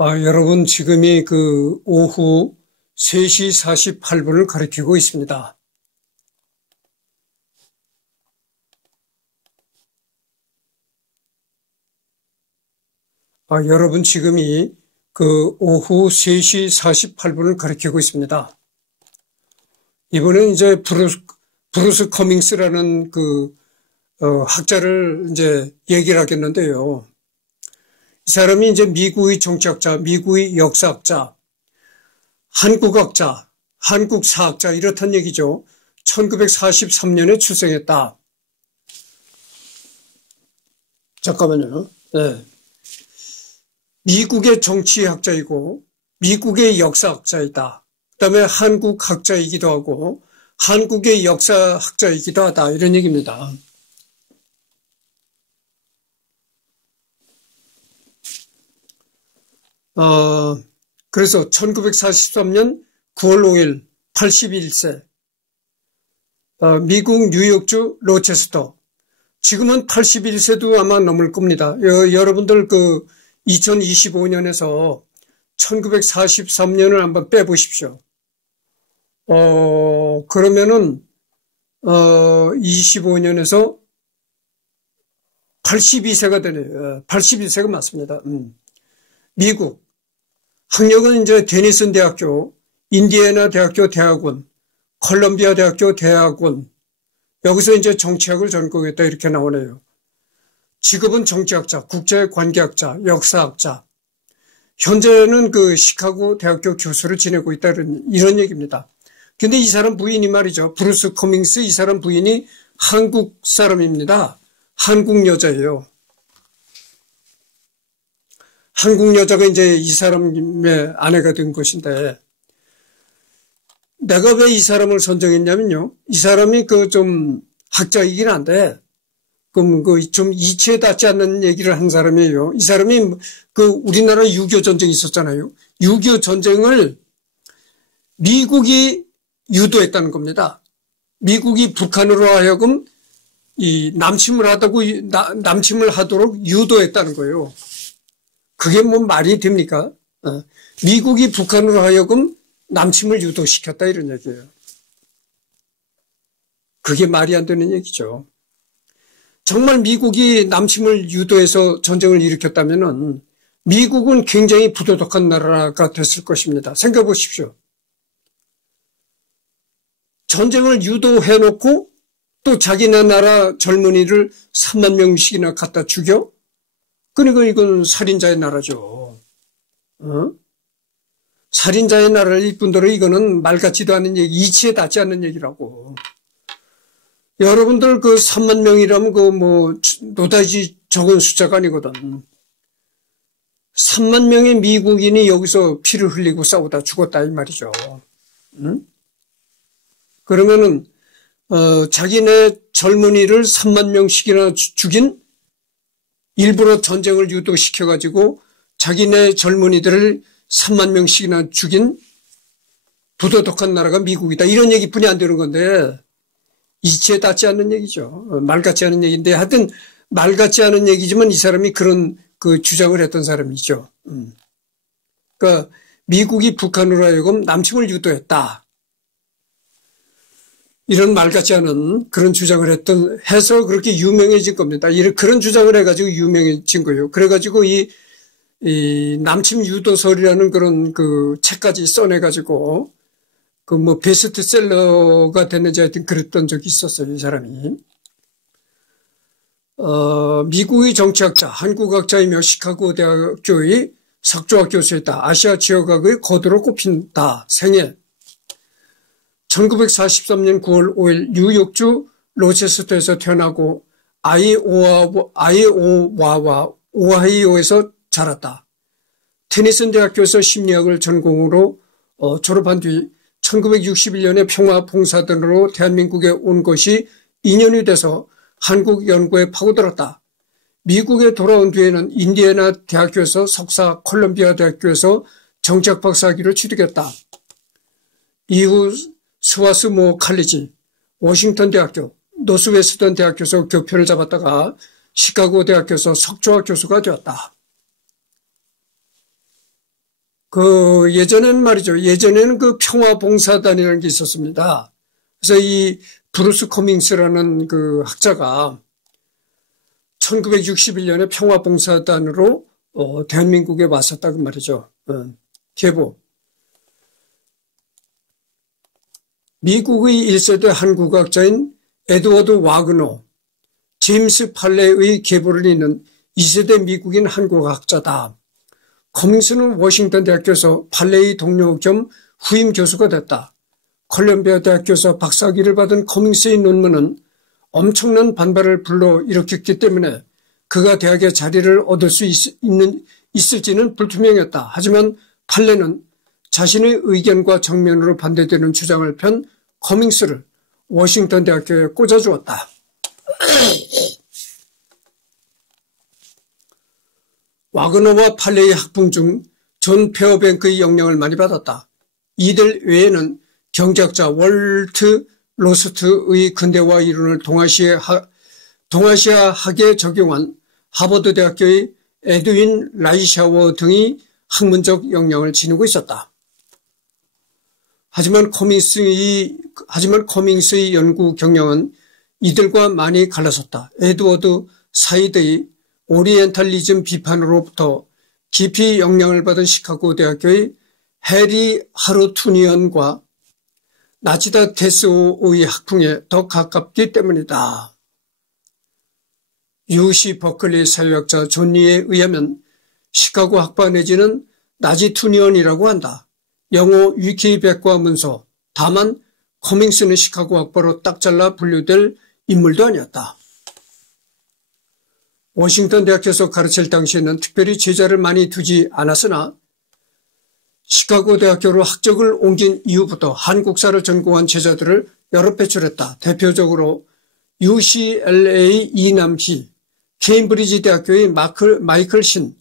여러분 지금이 오후 3시 48분을 가리키고 있습니다. 여러분 지금이 오후 3시 48분을 가리키고 있습니다. 이번엔 이제 브루스 커밍스라는 학자를 이제 얘기를 하겠는데요. 이 사람이 이제 미국의 정치학자, 미국의 역사학자, 한국학자, 한국사학자 이렇단 얘기죠. 1943년에 출생했다. 잠깐만요. 네. 미국의 정치학자이고 미국의 역사학자이다. 그다음에 한국학자이기도 하고 한국의 역사학자이기도 하다. 이런 얘기입니다. 그래서 1943년 9월 5일 81세 미국 뉴욕주 로체스터 지금은 81세도 아마 넘을 겁니다. 여러분들 2025년에서 1943년을 한번 빼보십시오. 그러면은 25년에서 82세가 되네요. 81세가 맞습니다. 미국 학력은 이제 데니슨 대학교, 인디애나 대학교 대학원, 컬럼비아 대학교 대학원 여기서 이제 정치학을 전공했다 이렇게 나오네요. 직업은 정치학자, 국제관계학자, 역사학자. 현재는 시카고 대학교 교수를 지내고 있다 이런 얘기입니다. 근데 이 사람 부인이 말이죠. 브루스 커밍스 이 사람 부인이 한국 사람입니다. 한국 여자예요. 한국 여자가 이제 이 사람의 아내가 된 것인데, 내가 왜 이 사람을 선정했냐면요. 이 사람이 좀 학자이긴 한데, 좀 이치에 닿지 않는 얘기를 한 사람이에요. 이 사람이 우리나라 6.25 전쟁이 있었잖아요. 6.25 전쟁을 미국이 유도했다는 겁니다. 미국이 북한으로 하여금 남침을 하도록 유도했다는 거예요. 그게 뭐 말이 됩니까? 미국이 북한으로 하여금 남침을 유도시켰다 이런 얘기예요. 그게 말이 안 되는 얘기죠. 정말 미국이 남침을 유도해서 전쟁을 일으켰다면은 미국은 굉장히 부도덕한 나라가 됐을 것입니다. 생각해 보십시오. 전쟁을 유도해놓고 또 자기네 나라 젊은이를 3만 명씩이나 갖다 죽여? 그러니까 이건 살인자의 나라죠. 살인자의 나라일 뿐더러 이거는 말 같지도 않은 얘기, 이치에 닿지 않는 얘기라고. 여러분들 3만 명이라면 노다지 적은 숫자가 아니거든. 3만 명의 미국인이 여기서 피를 흘리고 싸우다 죽었다 이 말이죠. 그러면은 자기네 젊은이를 3만 명씩이나 죽인 일부러 전쟁을 유도시켜가지고 자기네 젊은이들을 3만 명씩이나 죽인 부도덕한 나라가 미국이다. 이런 얘기뿐이 안 되는 건데 이치에 닿지 않는 얘기죠. 말 같지 않은 얘기인데 하여튼 말 같지 않은 얘기지만 이 사람이 그런 주장을 했던 사람이죠. 그러니까 미국이 북한으로 하여금 남침을 유도했다. 이런 말 같지 않은 그런 주장을 해서 그렇게 유명해진 겁니다. 그런 주장을 해가지고 유명해진 거예요. 그래가지고 이 남침 유도설이라는 그런 책까지 써내가지고 베스트셀러가 됐는지 하여튼 그랬던 적이 있었어요, 이 사람이. 미국의 정치학자, 한국학자이며 시카고 대학교의 석조학 교수였다. 아시아 지역학의 거두로 꼽힌다. 생애. 1943년 9월 5일 뉴욕주 로체스터에서 태어나고 오하이오에서 자랐다. 테니슨 대학교에서 심리학을 전공으로 졸업한 뒤 1961년에 평화봉사단으로 대한민국에 온 것이 2년이 돼서 한국 연구에 파고들었다. 미국에 돌아온 뒤에는 인디애나 대학교에서 석사, 콜롬비아 대학교에서 정치학 박사학위를 취득했다. 이후 스와스모 칼리지, 워싱턴 대학교, 노스웨스턴 대학교에서 교표를 잡았다가 시카고 대학교에서 석조학 교수가 되었다. 예전에는 말이죠. 예전에는 그 평화봉사단이라는 게 있었습니다. 그래서 이 브루스 커밍스라는 그 학자가 1961년에 평화봉사단으로 대한민국에 왔었다고 말이죠. 계보. 미국의 1세대 한국학자인 에드워드 와그너, 제임스 팔레의 계보를 잇는 2세대 미국인 한국학자다. 커밍스는 워싱턴 대학교에서 팔레의 동료 겸 후임 교수가 됐다. 콜롬비아 대학교에서 박사학위를 받은 커밍스의 논문은 엄청난 반발을 불러일으켰기 때문에 그가 대학에 자리를 얻을 수 있을지는 불투명했다. 하지만 팔레는 자신의 의견과 정면으로 반대되는 주장을 편 커밍스를 워싱턴 대학교에 꽂아주었다. 와그너와 팔레의 학풍 중 존 페어뱅크의 영향을 많이 받았다. 이들 외에는 경제학자 월트 로스트의 근대화 이론을 동아시아학에 적용한 하버드 대학교의 에드윈 라이샤워 등이 학문적 영향을 지니고 있었다. 하지만 커밍스의 연구 경향은 이들과 많이 갈라섰다. 에드워드 사이드의 오리엔탈리즘 비판으로부터 깊이 영향을 받은 시카고 대학교의 해리 하루투니언과 나치다 테스오의 학풍에 더 가깝기 때문이다. UC 버클리 사회학자 존 리에 의하면 시카고 학파 내지는 나치투니언이라고 한다. 영어 위키백과 문서. 다만 커밍스는 시카고 학파로 딱 잘라 분류될 인물도 아니었다. 워싱턴 대학에서 가르칠 당시에는 특별히 제자를 많이 두지 않았으나 시카고 대학교로 학적을 옮긴 이후부터 한국사를 전공한 제자들을 여러 배출했다. 대표적으로 UCLA 이남희, 케임브리지 대학교의 마이클 신,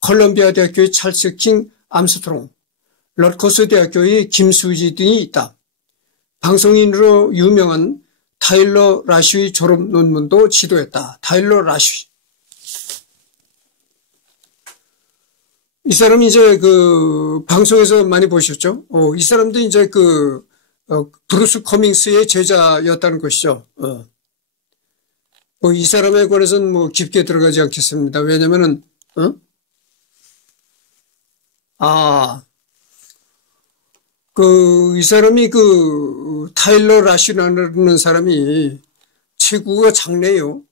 컬럼비아 대학교의 찰스 킹 암스트롱, 럿커스 대학교의 김수지 등이 있다. 방송인으로 유명한 타일러 라쉬의 졸업 논문도 지도했다. 타일러 라쉬. 이 사람이 이제 방송에서 많이 보셨죠? 이 사람도 이제 브루스 커밍스의 제자였다는 것이죠. 이 사람에 관해서는 깊게 들어가지 않겠습니다. 왜냐면은, 이 사람이 타일러 라쉬라는 사람이 체구가 작네요.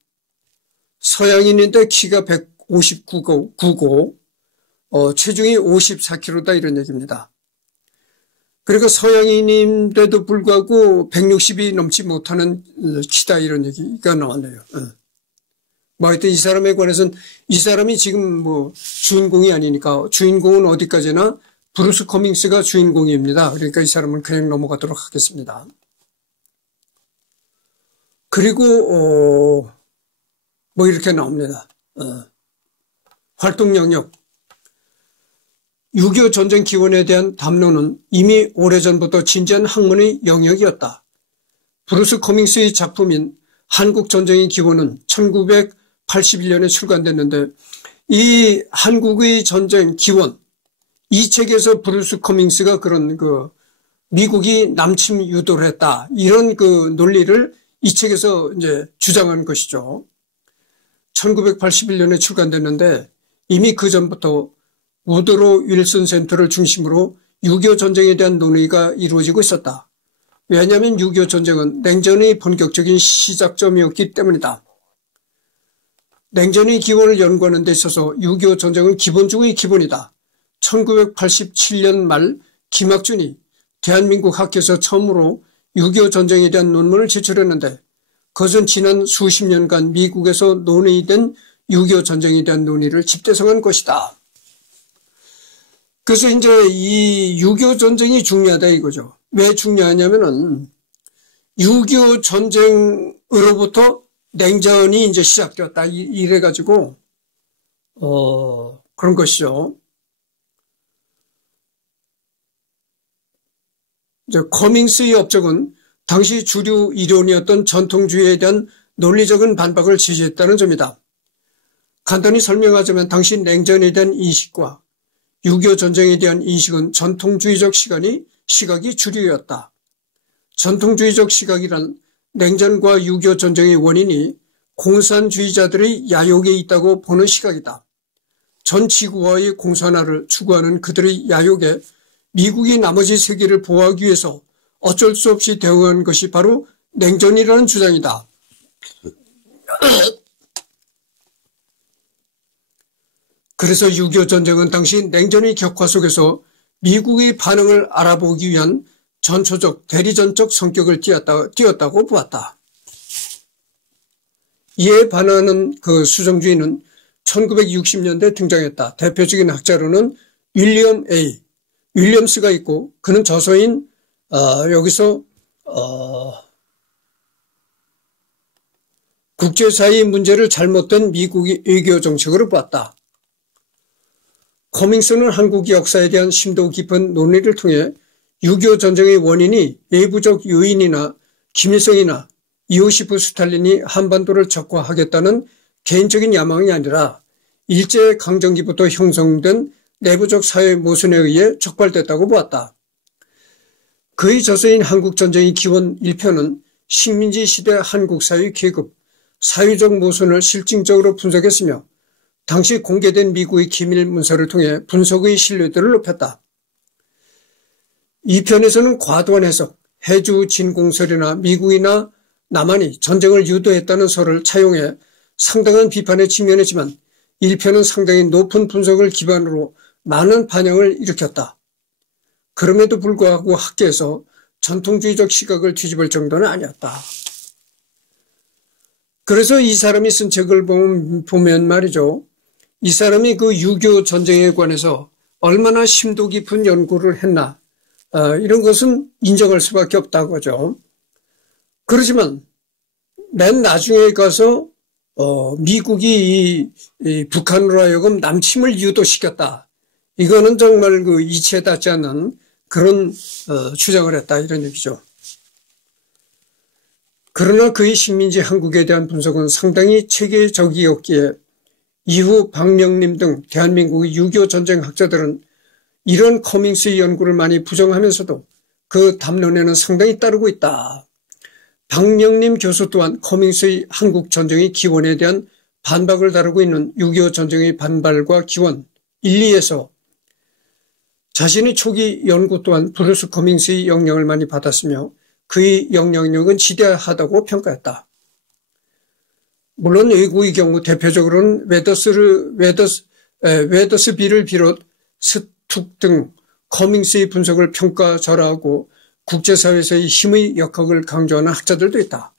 서양인인데 키가 159고, 체중이 54kg다 이런 얘기입니다. 그러니까 서양인인데도 불구하고 160이 넘지 못하는 키다 이런 얘기가 나왔네요. 하여튼 이 사람에 관해서는 이 사람이 지금 주인공이 아니니까 주인공은 어디까지나 브루스 커밍스가 주인공입니다. 그러니까 이 사람은 그냥 넘어가도록 하겠습니다. 그리고 이렇게 나옵니다. 활동 영역. 6.25 전쟁 기원에 대한 담론은 이미 오래전부터 진지한 학문의 영역이었다. 브루스 커밍스의 작품인 한국전쟁의 기원은 1981년에 출간됐는데 이 한국의 전쟁 기원, 이 책에서 브루스 커밍스가 그런 미국이 남침 유도를 했다. 이런 논리를 이 책에서 이제 주장한 것이죠. 1981년에 출간됐는데 이미 그 전부터 우드로 윌슨 센터를 중심으로 6.25 전쟁에 대한 논의가 이루어지고 있었다. 왜냐하면 6.25 전쟁은 냉전의 본격적인 시작점이었기 때문이다. 냉전의 기원을 연구하는 데 있어서 6.25 전쟁은 기본 중의 기본이다. 1987년 말 김학준이 대한민국 학교에서 처음으로 6.25 전쟁에 대한 논문을 제출했는데 그것은 지난 수십 년간 미국에서 논의된 6.25 전쟁에 대한 논의를 집대성한 것이다. 그래서 이제 이 6.25 전쟁이 중요하다 이거죠. 왜 중요하냐면은 6.25 전쟁으로부터 냉전이 이제 시작되었다. 이래가지고, 그런 것이죠. 이제 커밍스의 업적은 당시 주류 이론이었던 전통주의에 대한 논리적인 반박을 지지했다는 점이다. 간단히 설명하자면 당시 냉전에 대한 인식과 6.25 전쟁에 대한 인식은 전통주의적 시각이 주류였다. 전통주의적 시각이란 냉전과 6.25 전쟁의 원인이 공산주의자들의 야욕에 있다고 보는 시각이다. 전 지구와의 공산화를 추구하는 그들의 야욕에 미국이 나머지 세계를 보호하기 위해서 어쩔 수 없이 대응한 것이 바로 냉전이라는 주장이다. 그래서 6.25 전쟁은 당시 냉전의 격화 속에서 미국의 반응을 알아보기 위한 전초적, 대리전적 성격을 띄었다고 보았다. 이에 반하는 그 수정주의는 1960년대에 등장했다. 대표적인 학자로는 윌리엄스가 있고, 그는 저서인 여기서 국제사회의 문제를 잘못된 미국의 외교 정책으로 보았다. 커밍스는 한국 역사에 대한 심도 깊은 논의를 통해 6.25 전쟁의 원인이 외부적 요인이나 김일성이나 이오시프 스탈린이 한반도를 적화하겠다는 개인적인 야망이 아니라 일제강점기부터 형성된 내부적 사회 모순에 의해 촉발됐다고 보았다. 그의 저서인 한국전쟁의 기원 1편은 식민지 시대 한국 사회 계급, 사회적 모순을 실증적으로 분석했으며 당시 공개된 미국의 기밀 문서를 통해 분석의 신뢰도를 높였다. 2편에서는 과도한 해석, 해주 진공설이나 미국이나 남한이 전쟁을 유도했다는 설을 차용해 상당한 비판에 직면했지만 1편은 상당히 높은 분석을 기반으로 많은 반향을 일으켰다. 그럼에도 불구하고 학계에서 전통주의적 시각을 뒤집을 정도는 아니었다. 그래서 이 사람이 쓴 책을 보면 말이죠. 이 사람이 그 6.25 전쟁에 관해서 얼마나 심도 깊은 연구를 했나, 이런 것은 인정할 수밖에 없다고 하죠. 그렇지만 맨 나중에 가서 미국이 이 북한으로 하여금 남침을 유도시켰다. 이거는 정말 그 이치에 닿지 않는 그런 주장을 했다, 이런 얘기죠. 그러나 그의 식민지 한국에 대한 분석은 상당히 체계적이었기에 이후 박명림 등 대한민국의 6.25 전쟁 학자들은 이런 커밍스의 연구를 많이 부정하면서도 그 담론에는 상당히 따르고 있다. 박명림 교수 또한 커밍스의 한국 전쟁의 기원에 대한 반박을 다루고 있는 6.25 전쟁의 반발과 기원 1, 2에서 자신의 초기 연구 또한 브루스 커밍스의 영향을 많이 받았으며 그의 영향력은 지대하다고 평가했다. 물론 외국의 경우 대표적으로는 웨더스비를 비롯 스툭 등 커밍스의 분석을 평가절하하고 국제사회에서의 힘의 역학을 강조하는 학자들도 있다.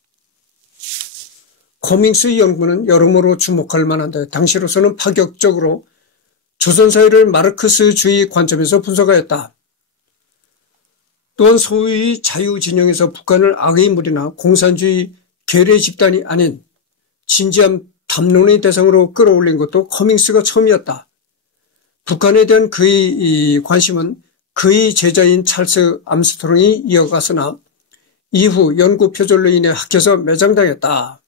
커밍스의 연구는 여러모로 주목할 만한데 당시로서는 파격적으로 조선사회를 마르크스주의 관점에서 분석하였다. 또한 소위 자유진영에서 북한을 악의 무리나 공산주의 괴뢰 집단이 아닌 진지한 담론의 대상으로 끌어올린 것도 커밍스가 처음이었다. 북한에 대한 그의 관심은 그의 제자인 찰스 암스트롱이 이어갔으나 이후 연구 표절로 인해 학회에서 매장당했다.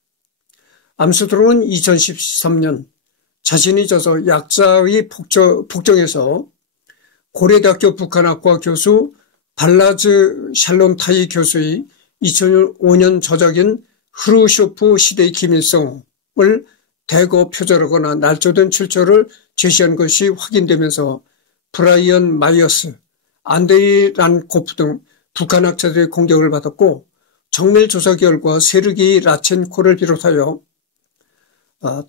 암스트롱은 2013년 자신이 저서 약자의 폭정에서 고려대학교 북한학과 교수 발라즈 샬롬타이 교수의 2005년 저작인 흐루쇼프 시대의 김일성을 대거 표절하거나 날조된 출처를 제시한 것이 확인되면서 브라이언 마이어스, 안데이 란코프 등 북한 학자들의 공격을 받았고 정밀 조사 결과 세르게이 라첸코를 비롯하여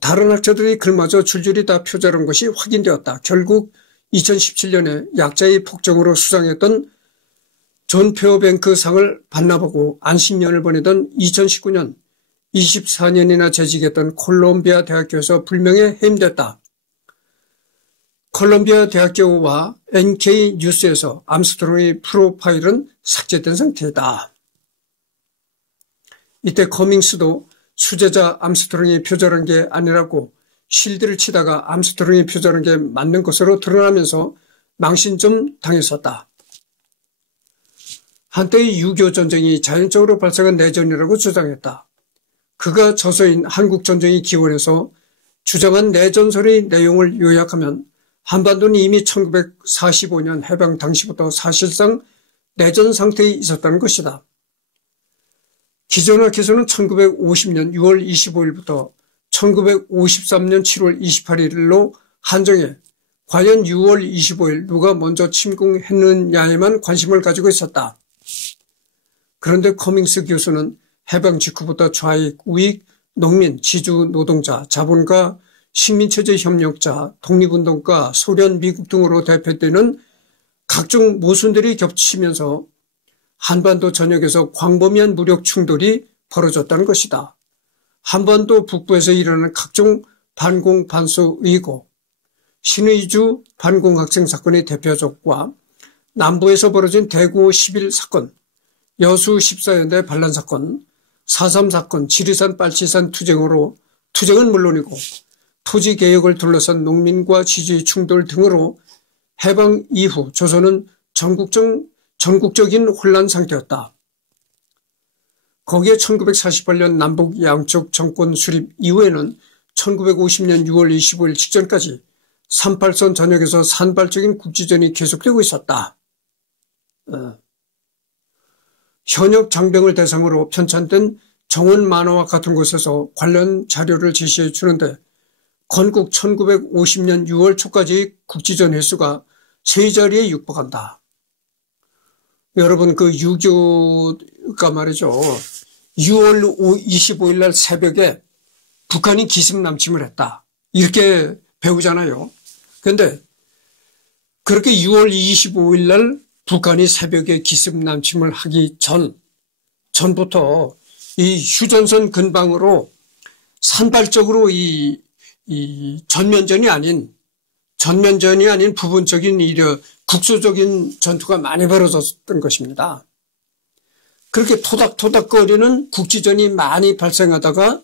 다른 학자들이 글마저 줄줄이 다 표절한 것이 확인되었다. 결국 2017년에 약자의 폭정으로 수상했던 존 페어뱅크 상을 반납하고 안식년을 보내던 2019년 24년이나 재직했던 콜롬비아 대학교에서 불명예 해임됐다. 콜롬비아 대학교와 NK 뉴스에서 암스트롱의 프로파일은 삭제된 상태다. 이때 커밍스도 수제자 암스트롱이 표절한 게 아니라고 실드를 치다가 암스트롱이 표절한 게 맞는 것으로 드러나면서 망신 좀 당했었다. 한때의 6.25 전쟁이 자연적으로 발생한 내전이라고 주장했다. 그가 저서인 한국전쟁의 기원에서 주장한 내전설의 내용을 요약하면 한반도는 이미 1945년 해방 당시부터 사실상 내전 상태에 있었다는 것이다. 기존학회에서는 1950년 6월 25일부터 1953년 7월 28일로 한정해 과연 6월 25일 누가 먼저 침공했느냐에만 관심을 가지고 있었다. 그런데 커밍스 교수는 해방 직후부터 좌익, 우익, 농민, 지주, 노동자, 자본가, 식민체제 협력자, 독립운동가, 소련, 미국 등으로 대표되는 각종 모순들이 겹치면서 한반도 전역에서 광범위한 무력 충돌이 벌어졌다는 것이다. 한반도 북부에서 일어나는 각종 반공 반소 의고, 신의주 반공학생 사건의 대표적과 남부에서 벌어진 대구 11 사건, 여수 14연대 반란 사건, 4.3 사건, 지리산 빨치산 투쟁은 물론이고 토지개혁을 둘러싼 농민과 지주의 충돌 등으로 해방 이후 조선은 전국적인 혼란 상태였다. 거기에 1948년 남북 양쪽 정권 수립 이후에는 1950년 6월 25일 직전까지 38선 전역에서 산발적인 국지전이 계속되고 있었다. 현역 장병을 대상으로 편찬된 정원 만화와 같은 곳에서 관련 자료를 제시해 주는데 건국 1950년 6월 초까지 국지전 횟수가 3자리에 육박한다. 여러분 그 6.25가 말이죠. 6월 25일 날 새벽에 북한이 기습남침을 했다. 이렇게 배우잖아요. 그런데 그렇게 6월 25일 날 북한이 새벽에 기습남침을 하기 전부터 이 휴전선 근방으로 산발적으로 이 전면전이 아닌 부분적인 국소적인 전투가 많이 벌어졌던 것입니다. 그렇게 토닥토닥거리는 국지전이 많이 발생하다가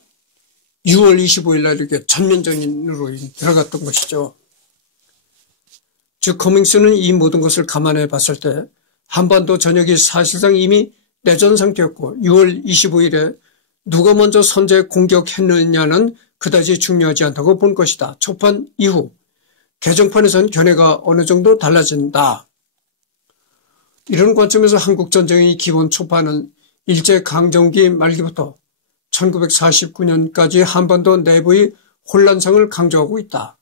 6월 25일 날 이렇게 전면전으로 들어갔던 것이죠. 즉 커밍스는 이 모든 것을 감안해 봤을 때 한반도 전역이 사실상 이미 내전 상태였고 6월 25일에 누가 먼저 선제 공격했느냐는 그다지 중요하지 않다고 본 것이다. 초판 이후 개정판에선 견해가 어느 정도 달라진다. 이런 관점에서 한국전쟁의 기본 초판은 일제강점기 말기부터 1949년까지 한반도 내부의 혼란상을 강조하고 있다.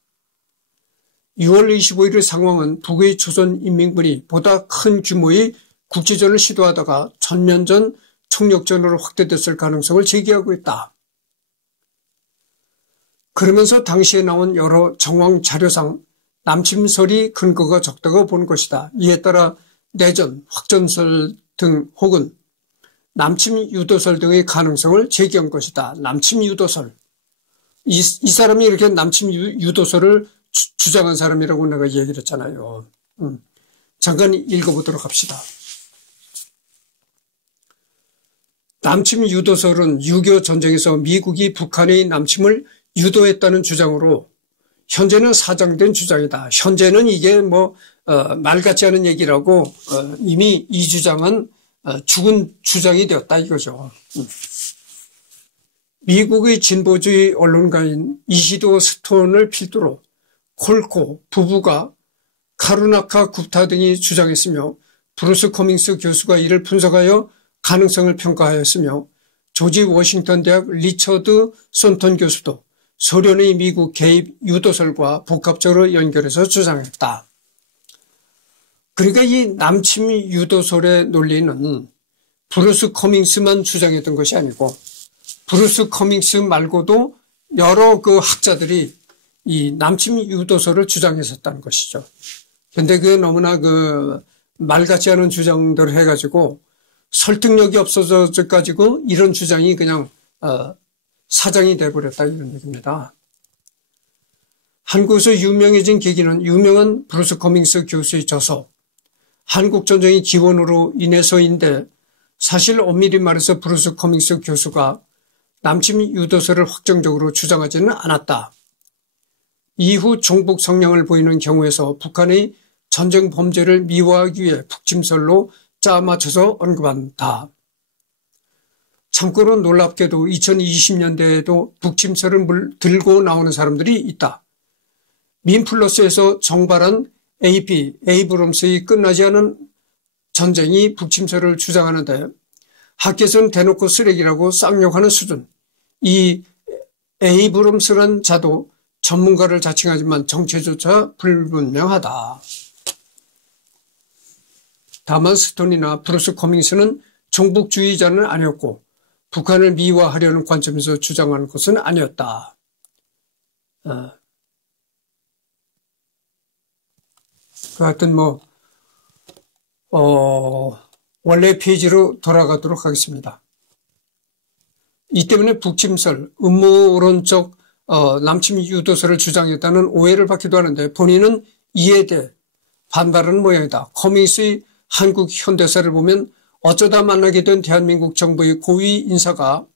6월 25일의 상황은 북의 조선인민군이 보다 큰 규모의 국지전을 시도하다가 전면전, 총력전으로 확대됐을 가능성을 제기하고 있다. 그러면서 당시에 나온 여러 정황 자료상 남침설이 근거가 적다고 본 것이다. 이에 따라 내전, 확전설 등 혹은 남침 유도설 등의 가능성을 제기한 것이다. 남침 유도설. 이 사람이 이렇게 남침 유도설을 주장한 사람이라고 내가 얘기를 했잖아요. 잠깐 읽어보도록 합시다. 남침 유도설은 6.25 전쟁에서 미국이 북한의 남침을 유도했다는 주장으로 현재는 사장된 주장이다. 현재는 이게 말 같지 않은 얘기라고 이미 이 주장은 죽은 주장이 되었다 이거죠. 미국의 진보주의 언론가인 이시도 스톤을 필두로 콜코, 부부가, 카루나카 굽타 등이 주장했으며 브루스 커밍스 교수가 이를 분석하여 가능성을 평가하였으며 조지 워싱턴 대학 리처드 손턴 교수도 소련의 미국 개입 유도설과 복합적으로 연결해서 주장했다. 그러니까 이 남침 유도설의 논리는 브루스 커밍스만 주장했던 것이 아니고 브루스 커밍스 말고도 여러 그 학자들이 이 남침 유도설을 주장했었다는 것이죠. 근데 그 너무나 그 말 같지 않은 주장들을 해가지고 설득력이 없어져 가지고 이런 주장이 그냥 사장이 돼버렸다 이런 얘기입니다. 한국에서 유명해진 계기는 유명한 브루스 커밍스 교수의 저서 한국전쟁의 기원으로 인해서인데 사실 엄밀히 말해서 브루스 커밍스 교수가 남침 유도설을 확정적으로 주장하지는 않았다. 이후 종북 성향을 보이는 경우에서 북한의 전쟁 범죄를 미화하기 위해 북침설로 짜맞춰서 언급한다. 참고로 놀랍게도 2020년대에도 북침설을 들고 나오는 사람들이 있다. 민플러스에서 정발한 에이브럼스의 끝나지 않은 전쟁이 북침설을 주장하는데 학계에서는 대놓고 쓰레기라고 쌍욕하는 수준. 이 에이브럼스란 자도 전문가를 자칭하지만 정체조차 불분명하다. 다만 스톤이나 브루스 커밍스는 종북주의자는 아니었고 북한을 미화하려는 관점에서 주장하는 것은 아니었다. 하여튼 원래 페이지로 돌아가도록 하겠습니다. 이 때문에 북침설, 음모론적 남침 유도설을 주장했다는 오해를 받기도 하는데 본인은 이에 대해 반발하는 모양이다. 커밍스의 한국 현대사를 보면 어쩌다 만나게 된 대한민국 정부의 고위 인사가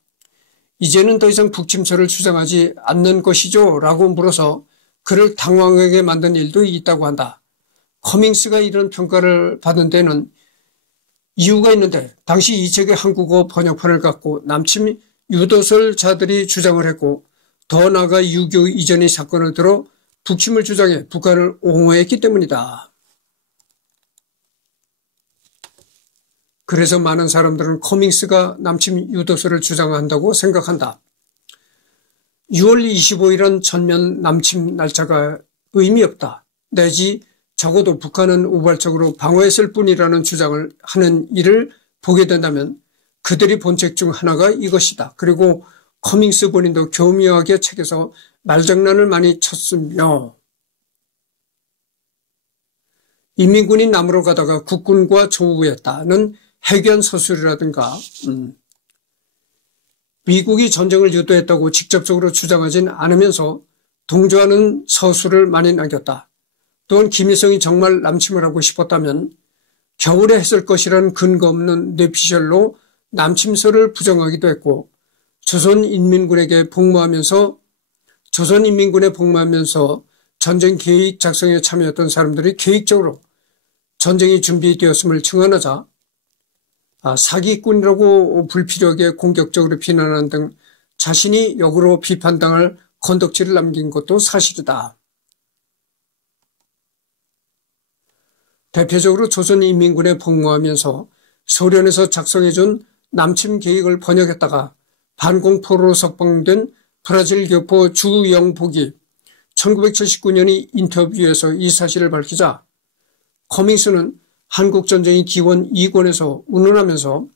이제는 더 이상 북침설을 주장하지 않는 것이죠? 라고 물어서 그를 당황하게 만든 일도 있다고 한다. 커밍스가 이런 평가를 받은 데는 이유가 있는데 당시 이 책의 한국어 번역판을 갖고 남침 유도설자들이 주장을 했고 더 나아가 6.25 이전의 사건을 들어 북침을 주장해 북한을 옹호했기 때문이다. 그래서 많은 사람들은 커밍스가 남침 유도설을 주장한다고 생각한다. 6월 25일은 전면 남침 날짜가 의미 없다. 내지 적어도 북한은 우발적으로 방어했을 뿐이라는 주장을 하는 일을 보게 된다면 그들이 본 책 중 하나가 이것이다. 그리고 커밍스 본인도 교묘하게 책에서 말장난을 많이 쳤으며 인민군이 남으로 가다가 국군과 조우했다는 해견 서술이라든가 미국이 전쟁을 유도했다고 직접적으로 주장하진 않으면서 동조하는 서술을 많이 남겼다. 또한 김일성이 정말 남침을 하고 싶었다면 겨울에 했을 것이라는 근거 없는 뇌피셜로 남침설을 부정하기도 했고 조선인민군에 복무하면서 전쟁 계획 작성에 참여했던 사람들이 계획적으로 전쟁이 준비되었음을 증언하자 사기꾼이라고 불필요하게 공격적으로 비난하는 등 자신이 역으로 비판당할 건덕지를 남긴 것도 사실이다. 대표적으로 조선인민군에 복무하면서 소련에서 작성해준 남침 계획을 번역했다가 반공포로 석방된 브라질 교포 주영복이 1979년의 인터뷰에서 이 사실을 밝히자 커밍스는 한국전쟁의 기원 2권에서 운운하면서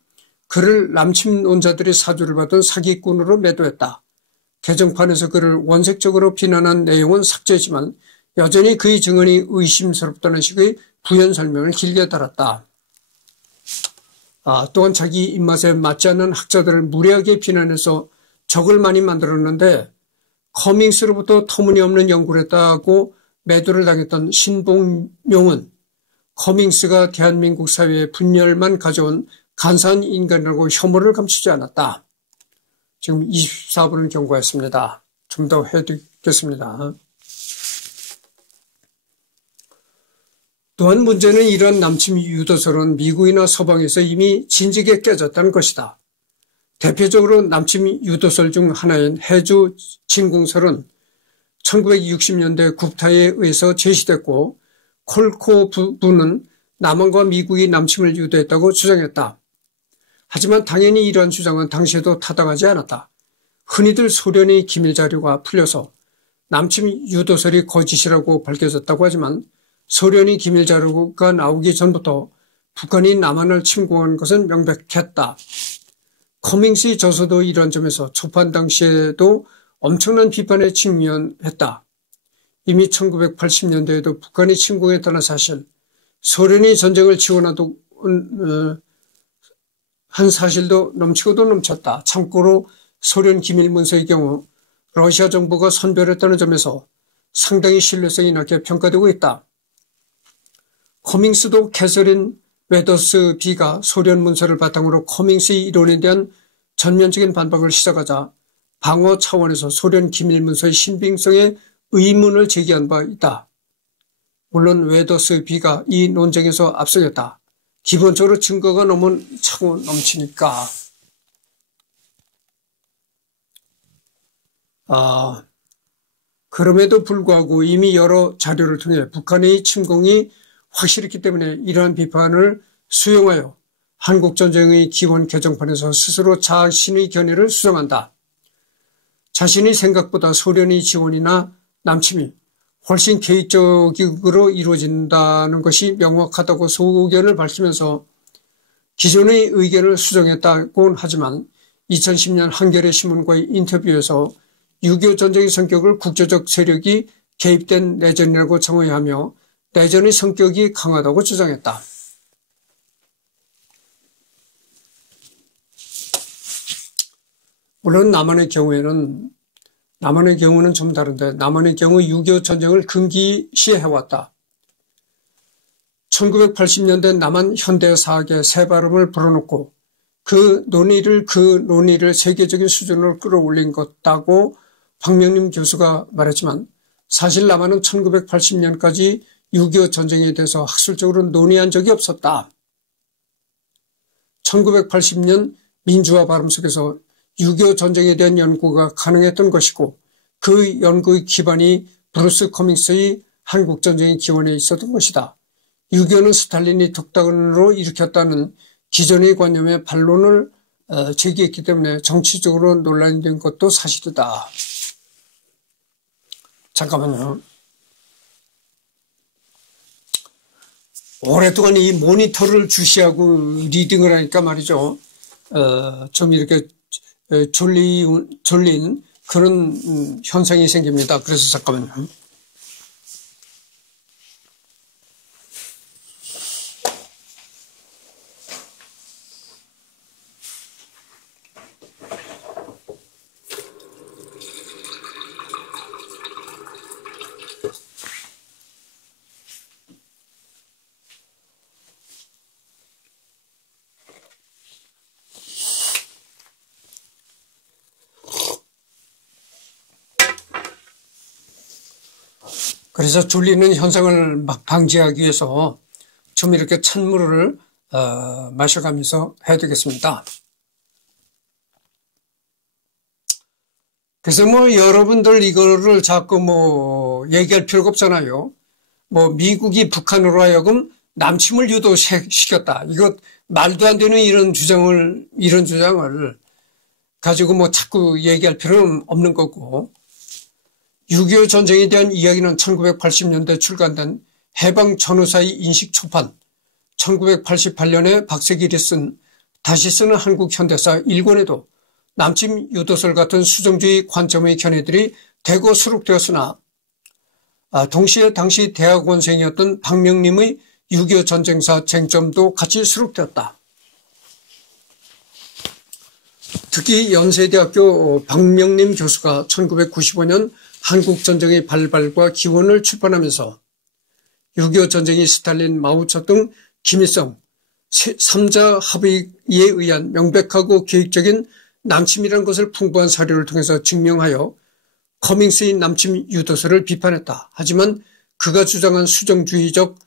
그를 남침론자들의 사주를 받은 사기꾼으로 매도했다. 개정판에서 그를 원색적으로 비난한 내용은 삭제했지만 여전히 그의 증언이 의심스럽다는 식의 부연 설명을 길게 달았다. 또한 자기 입맛에 맞지 않는 학자들을 무례하게 비난해서 적을 많이 만들었는데 커밍스로부터 터무니없는 연구를 했다고 매도를 당했던 신봉용은 커밍스가 대한민국 사회에 분열만 가져온 간사한 인간이라고 혐오를 감추지 않았다. 지금 24분을 경고했습니다. 좀 더 해드리겠습니다. 또한 문제는 이러한 남침 유도설은 미국이나 서방에서 이미 진즉에 깨졌다는 것이다. 대표적으로 남침 유도설 중 하나인 해주 진공설은 1960년대 국타에 의해서 제시됐고 콜코 부는 남한과 미국이 남침을 유도했다고 주장했다. 하지만 당연히 이러한 주장은 당시에도 타당하지 않았다. 흔히들 소련의 기밀 자료가 풀려서 남침 유도설이 거짓이라고 밝혀졌다고 하지만 소련의 기밀 자료가 나오기 전부터 북한이 남한을 침공한 것은 명백했다. 커밍스의 저서도 이런 점에서 초판 당시에도 엄청난 비판에 직면했다. 이미 1980년대에도 북한이 침공했다는 사실, 소련이 전쟁을 지원하던 한 사실도 넘치고도 넘쳤다. 참고로 소련 기밀문서의 경우 러시아 정부가 선별했다는 점에서 상당히 신뢰성이 낮게 평가되고 있다. 커밍스도 캐서린 웨더스 비가 소련 문서를 바탕으로 커밍스의 이론에 대한 전면적인 반박을 시작하자 방어 차원에서 소련 기밀문서의 신빙성에 의문을 제기한 바 있다. 물론 웨더스 비가 이 논쟁에서 앞서겠다. 기본적으로 증거가 너무 차고 넘치니까. 그럼에도 불구하고 이미 여러 자료를 통해 북한의 침공이 확실했기 때문에 이러한 비판을 수용하여 한국전쟁의 기원 개정판에서 스스로 자신의 견해를 수정한다. 자신의 생각보다 소련의 지원이나 남침이 훨씬 계획적으로 이루어진다는 것이 명확하다고 소견을 밝히면서 기존의 의견을 수정했다고는 하지만 2010년 한겨레 신문과의 인터뷰에서 6.25 전쟁의 성격을 국제적 세력이 개입된 내전이라고 정의하며 내전의 성격이 강하다고 주장했다. 물론 남한의 경우는 좀 다른데 남한의 경우 6.25 전쟁을 금기시해왔다. 1980년대 남한 현대사학의 새 발음을 불어넣고 그 논의를 세계적인 수준으로 끌어올린 것다고 박명림 교수가 말했지만 사실 남한은 1980년까지 6.25 전쟁에 대해서 학술적으로 논의한 적이 없었다. 1980년 민주화 발음 속에서 6.25 전쟁에 대한 연구가 가능했던 것이고 그 연구의 기반이 브루스 커밍스의 한국전쟁의 기원에 있었던 것이다. 6.25는 스탈린이 독단으로 일으켰다는 기존의 관념에 반론을 제기했기 때문에 정치적으로 논란이 된 것도 사실이다. 잠깐만요. 오랫동안 이 모니터를 주시하고 리딩을 하니까 말이죠. 좀 이렇게 졸린 그런 현상이 생깁니다. 그래서 잠깐만요. 그래서 졸리는 현상을 막 방지하기 위해서 좀 이렇게 찬물을 마셔가면서 해야 되겠습니다. 그래서 여러분들 이거를 자꾸 얘기할 필요가 없잖아요. 미국이 북한으로 하여금 남침을 유도시켰다. 이거 말도 안 되는 이런 주장을 가지고 자꾸 얘기할 필요는 없는 거고. 6.25 전쟁에 대한 이야기는 1980년대 출간된 해방 전후사의 인식 초판, 1988년에 박세길이 다시 쓰는 한국 현대사 1권에도 남침 유도설 같은 수정주의 관점의 견해들이 대거 수록되었으나 동시에 당시 대학원생이었던 박명림의 6.25 전쟁사 쟁점도 같이 수록되었다. 특히 연세대학교 박명림 교수가 1995년 한국전쟁의 발발과 기원을 출판하면서 6.25 전쟁이 스탈린, 마오쩌둥, 김일성 3자 합의에 의한 명백하고 계획적인 남침이라는 것을 풍부한 사료를 통해서 증명하여 커밍스의 남침 유도설을 비판했다. 하지만 그가 주장한 수정주의적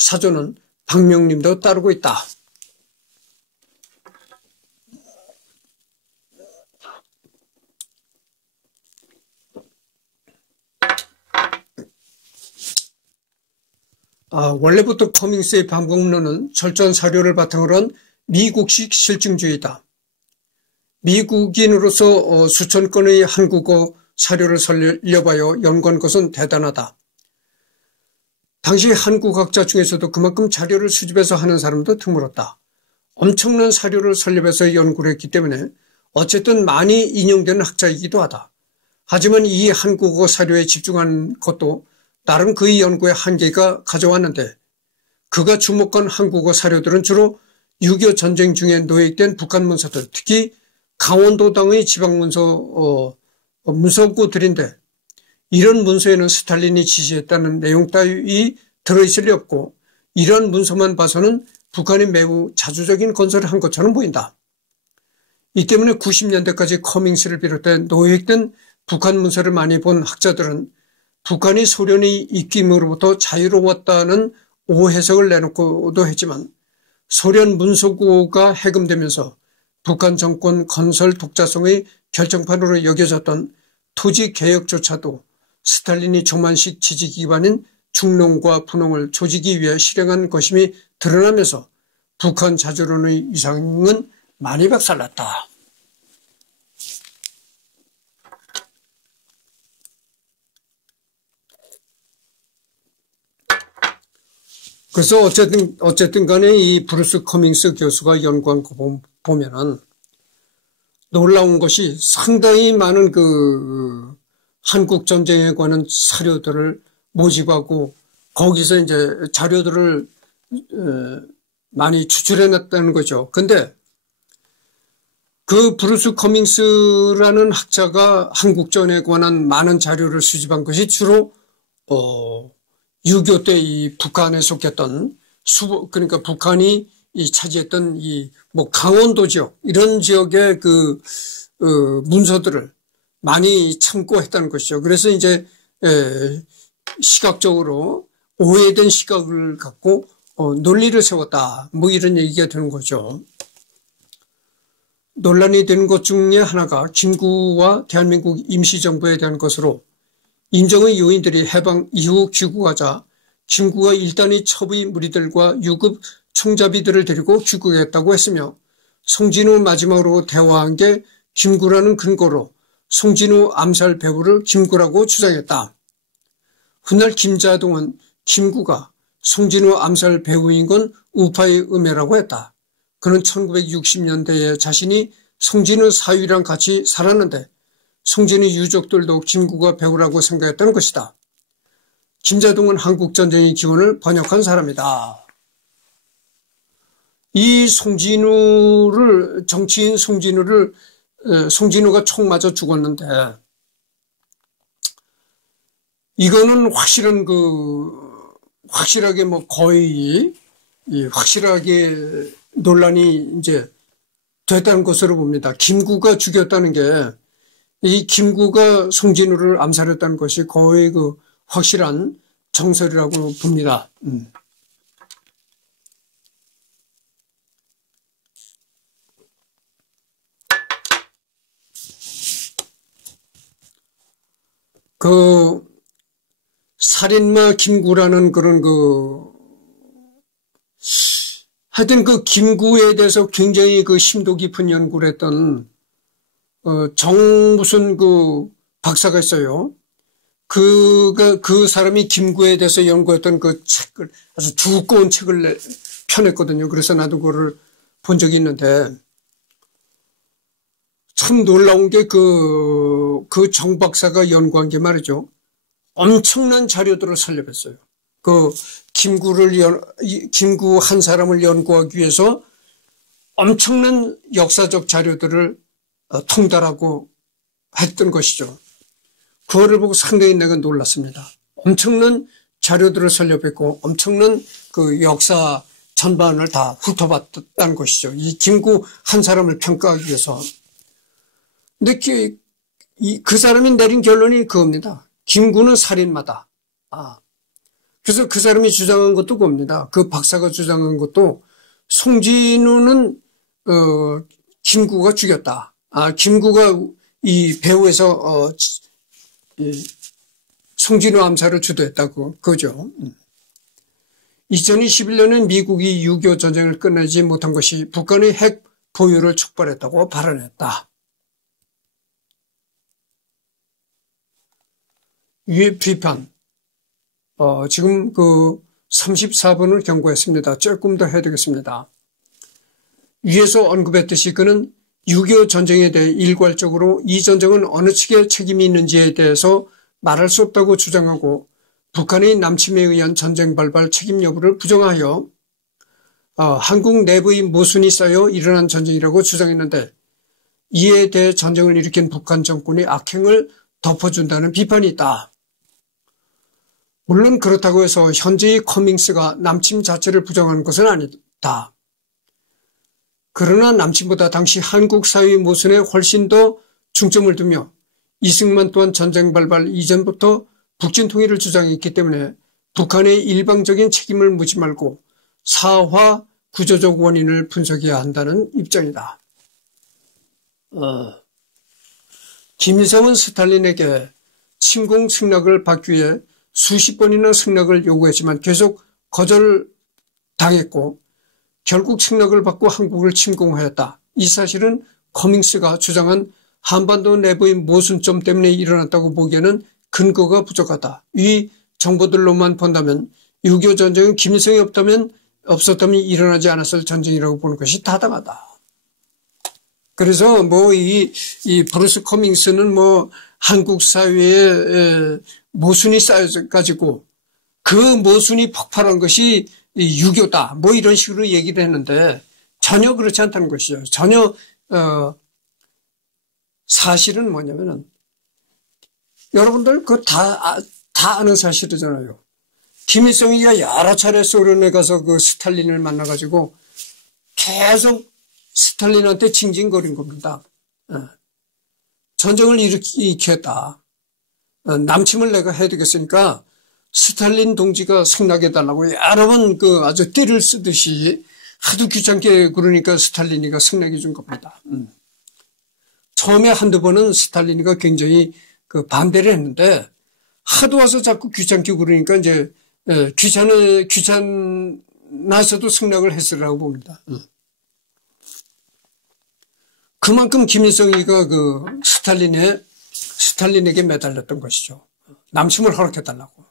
사조는 박명림도 따르고 있다. 원래부터 커밍스의 방법론은 철저한 사료를 바탕으로 한 미국식 실증주의다. 미국인으로서 수천 건의 한국어 사료를 설립하여 연구한 것은 대단하다. 당시 한국학자 중에서도 그만큼 자료를 수집해서 하는 사람도 드물었다. 엄청난 사료를 설립해서 연구를 했기 때문에 어쨌든 많이 인용되는 학자이기도 하다. 하지만 이 한국어 사료에 집중한 것도 나름 그의 연구의 한계가 가져왔는데 그가 주목한 한국어 사료들은 주로 6.25 전쟁 중에 노획된 북한 문서들, 특히 강원도당의 문서구들인데 이런 문서에는 스탈린이 지시했다는 내용 따위 들어있을 리 없고 이런 문서만 봐서는 북한이 매우 자주적인 건설을 한 것처럼 보인다. 이 때문에 90년대까지 커밍스를 비롯해 노획된 북한 문서를 많이 본 학자들은 북한이 소련의 입김으로부터 자유로웠다는 오해석을 내놓고도 했지만 소련 문서구가 해금되면서 북한 정권 건설 독자성의 결정판으로 여겨졌던 토지 개혁조차도 스탈린이 조만식 지지기관인 중농과 분홍을 조지기 위해 실행한 것임이 드러나면서 북한 자주론의 위상은 많이 박살났다. 그래서 어쨌든 간에 이 브루스 커밍스 교수가 연구한 거 보면은 놀라운 것이 상당히 많은 그 한국 전쟁에 관한 사료들을 모집하고 거기서 이제 자료들을 많이 추출해 놨다는 거죠. 근데 그 브루스 커밍스라는 학자가 한국전에 관한 많은 자료를 수집한 것이 주로 6.25 때 이 북한에 속했던 그러니까 북한이 이 차지했던 이 뭐 강원도 지역 이런 지역의 그 문서들을 많이 참고했다는 것이죠. 그래서 이제 시각적으로 오해된 시각을 갖고 논리를 세웠다. 뭐 이런 얘기가 되는 거죠. 논란이 되는 것 중에 하나가 김구와 대한민국 임시정부에 대한 것으로 인정의 요인들이 해방 이후 귀국하자 김구가 일단이 첩의 무리들과 유급 총잡이들을 데리고 귀국했다고 했으며 송진우 마지막으로 대화한 게 김구라는 근거로 송진우 암살 배후를 김구라고 주장했다. 훗날 김자동은 김구가 송진우 암살 배후인 건 우파의 음해라고 했다. 그는 1960년대에 자신이 송진우 사위랑 같이 살았는데 송진우 유족들도 김구가 배후라고 생각했다는 것이다. 김자동은 한국전쟁의 기원을 번역한 사람이다. 이 정치인 송진우가 총 맞아 죽었는데 이거는 확실하게 뭐 거의 확실하게 논란이 이제 됐다는 것으로 봅니다. 김구가 죽였다는 게 이 김구가 송진우를 암살했다는 것이 거의 그 확실한 정설이라고 봅니다. 그 살인마 김구라는 그런 하여튼 그 김구에 대해서 굉장히 그 심도 깊은 연구를 했던 무슨 그 박사가 있어요. 그 사람이 김구에 대해서 연구했던 그 책을 아주 두꺼운 책을 펴냈거든요. 그래서 나도 그거를 본 적이 있는데 참 놀라운 게 그 정 박사가 연구한 게 말이죠. 엄청난 자료들을 설립했어요. 김구 한 사람을 연구하기 위해서 엄청난 역사적 자료들을 통달하고 했던 것이죠. 그거를 보고 상당히 내가 놀랐습니다. 엄청난 자료들을 설립했고 엄청난 그 역사 전반을 다 훑어봤다는 것이죠. 이 김구 한 사람을 평가하기 위해서. 근데 그 사람이 내린 결론이 그겁니다. 김구는 살인마다. 그래서 그 사람이 주장한 것도 그겁니다. 그 박사가 주장한 것도 송진우는 김구가 죽였다. 김구가 이 배후에서 송진우 암살을 주도했다고 그거죠. 2021년엔 미국이 6.25 전쟁을 끝내지 못한 것이 북한의 핵 보유를 촉발했다고 발언했다. 위에 비판. 지금 34분을 경고했습니다. 조금 더 해야 되겠습니다. 위에서 언급했듯이 그는 6.25 전쟁에 대해 일괄적으로 이 전쟁은 어느 측의 책임이 있는지에 대해서 말할 수 없다고 주장하고 북한의 남침에 의한 전쟁 발발 책임 여부를 부정하여 한국 내부의 모순이 쌓여 일어난 전쟁이라고 주장했는데 이에 대해 전쟁을 일으킨 북한 정권의 악행을 덮어준다는 비판이 있다. 물론 그렇다고 해서 현재의 커밍스가 남침 자체를 부정하는 것은 아니다. 그러나 남침보다 당시 한국 사회의 모순에 훨씬 더 중점을 두며 이승만 또한 전쟁 발발 이전부터 북진 통일을 주장했기 때문에 북한의 일방적인 책임을 묻지 말고 사화 구조적 원인을 분석해야 한다는 입장이다. 김일성은 스탈린에게 침공 승낙을 받기 위해 수십 번이나 승낙을 요구했지만 계속 거절당했고 결국 승낙을 받고 한국을 침공하였다. 이 사실은 커밍스가 주장한 한반도 내부의 모순점 때문에 일어났다고 보기에는 근거가 부족하다. 이 정보들로만 본다면 6.25 전쟁은 김일성이 없었다면 일어나지 않았을 전쟁이라고 보는 것이 타당하다. 그래서 이 브루스 커밍스는 한국 사회에 모순이 쌓여가지고 그 모순이 폭발한 것이 6.25다. 이런 식으로 얘기를 했는데 전혀 그렇지 않다는 것이죠. 전혀, 사실은 뭐냐면은 여러분들 다 아는 사실이잖아요. 김일성이가 여러 차례 소련에 가서 그 스탈린을 만나가지고 계속 스탈린한테 징징거린 겁니다. 전쟁을 일으켰다. 남침을 내가 해야 되겠으니까 스탈린 동지가 승낙해달라고 여러 번 아주 띠를 쓰듯이 하도 귀찮게 그러니까 스탈린이가 승낙해 준 겁니다. 처음에 한두 번은 스탈린이가 굉장히 반대를 했는데 하도 와서 자꾸 귀찮게 그러니까 이제 귀찮아서도 승낙을 했으라고 봅니다. 그만큼 김일성이가 스탈린에게 매달렸던 것이죠. 남침을 허락해달라고.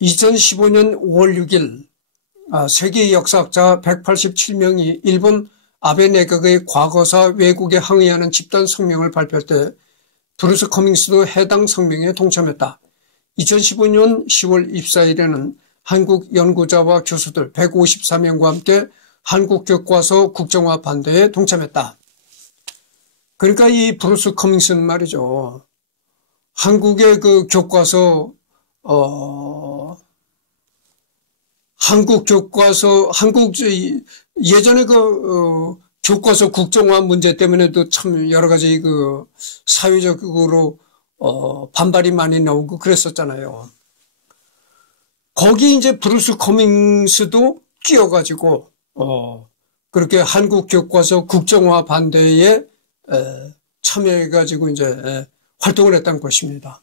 2015년 5월 6일 세계 역사학자 187명이 일본 아베 내각의 과거사 왜곡에 항의하는 집단 성명을 발표할 때 브루스 커밍스도 해당 성명에 동참했다. 2015년 10월 24일에는 한국 연구자와 교수들 154명과 함께 한국 교과서 국정화 반대에 동참했다. 그러니까 이 브루스 커밍스는 말이죠. 한국의 교과서 예전에 교과서 국정화 문제 때문에도 참 여러 가지 사회적으로 반발이 많이 나오고 그랬었잖아요. 거기 이제 브루스 커밍스도 끼어가지고 그렇게 한국 교과서 국정화 반대에 참여해가지고 이제 활동을 했다는 것입니다.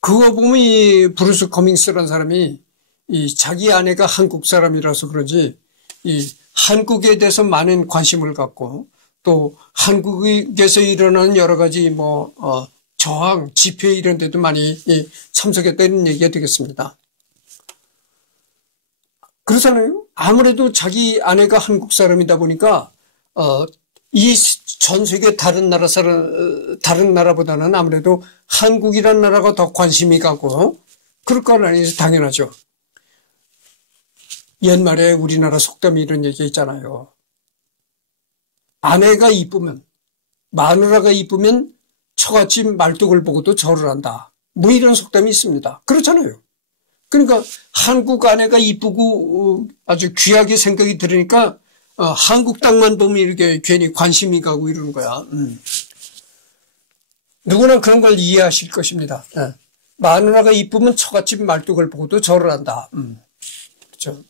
그거 보면 이 브루스 커밍스라는 사람이 자기 아내가 한국 사람이라서 그런지 한국에 대해서 많은 관심을 갖고 또 한국에서 일어나는 여러 가지 저항, 집회 이런 데도 많이 참석했다는 얘기가 되겠습니다. 그렇잖아요. 아무래도 자기 아내가 한국 사람이다 보니까 이 전 세계 다른 나라보다는 아무래도 한국이라는 나라가 더 관심이 가고 그럴 건 아니죠. 당연하죠. 옛말에 우리나라 속담이 이런 얘기 있잖아요. 아내가 이쁘면, 마누라가 이쁘면 처갓집 말뚝을 보고도 절을 한다. 이런 속담이 있습니다. 그렇잖아요. 그러니까 한국 아내가 이쁘고 아주 귀하게 생각이 들으니까 한국 땅만 보면 이렇게 괜히 관심이 가고 이러는 거야. 누구나 그런 걸 이해하실 것입니다. 마누라가 이쁘면 처갓집 말뚝을 보고도 절을 한다. 그렇죠.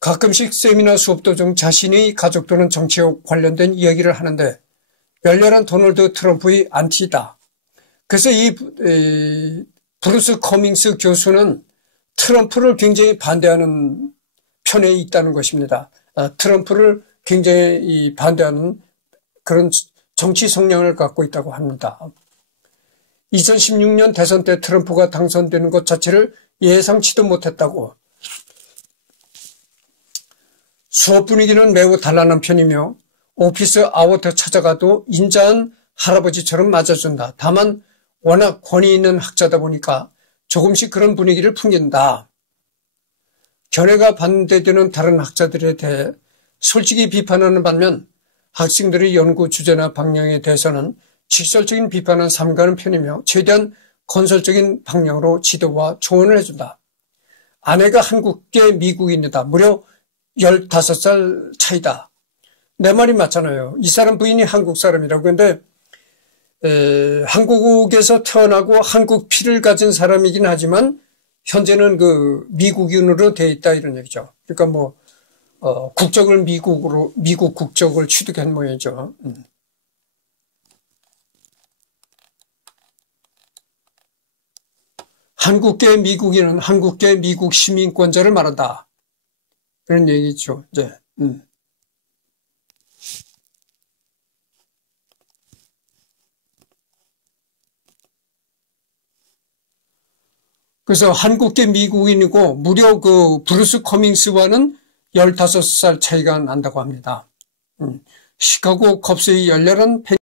가끔씩 세미나 수업도 중 자신의 가족 또는 정치와 관련된 이야기를 하는데 열렬한 도널드 트럼프의 안티다. 그래서 이 브루스 커밍스 교수는 트럼프를 굉장히 반대하는 편에 있다는 것입니다. 트럼프를 굉장히 반대하는 그런 정치 성향을 갖고 있다고 합니다. 2016년 대선 때 트럼프가 당선되는 것 자체를 예상치도 못했다고. 수업 분위기는 매우 단란한 편이며 오피스 아워터 찾아가도 인자한 할아버지처럼 맞아준다. 다만 워낙 권위 있는 학자다 보니까 조금씩 그런 분위기를 풍긴다. 견해가 반대되는 다른 학자들에 대해 솔직히 비판하는 반면 학생들의 연구 주제나 방향에 대해서는 직설적인 비판은 삼가는 편이며 최대한 건설적인 방향으로 지도와 조언을 해준다. 아내가 한국계 미국인이다. 무려 15살 차이다. 내 말이 맞잖아요. 이 사람 부인이 한국 사람이라고 했는데 한국에서 태어나고 한국 피를 가진 사람이긴 하지만 현재는 미국인으로 돼 있다 이런 얘기죠. 그러니까 국적을 미국 국적을 취득한 모양이죠. 한국계 미국인은 한국계 미국 시민권자를 말한다. 그런 얘기죠. 이제. 그래서 한국계 미국인이고 무려 그 브루스 커밍스와는 15살 차이가 난다고 합니다. 시카고 컵스의 열렬한 팬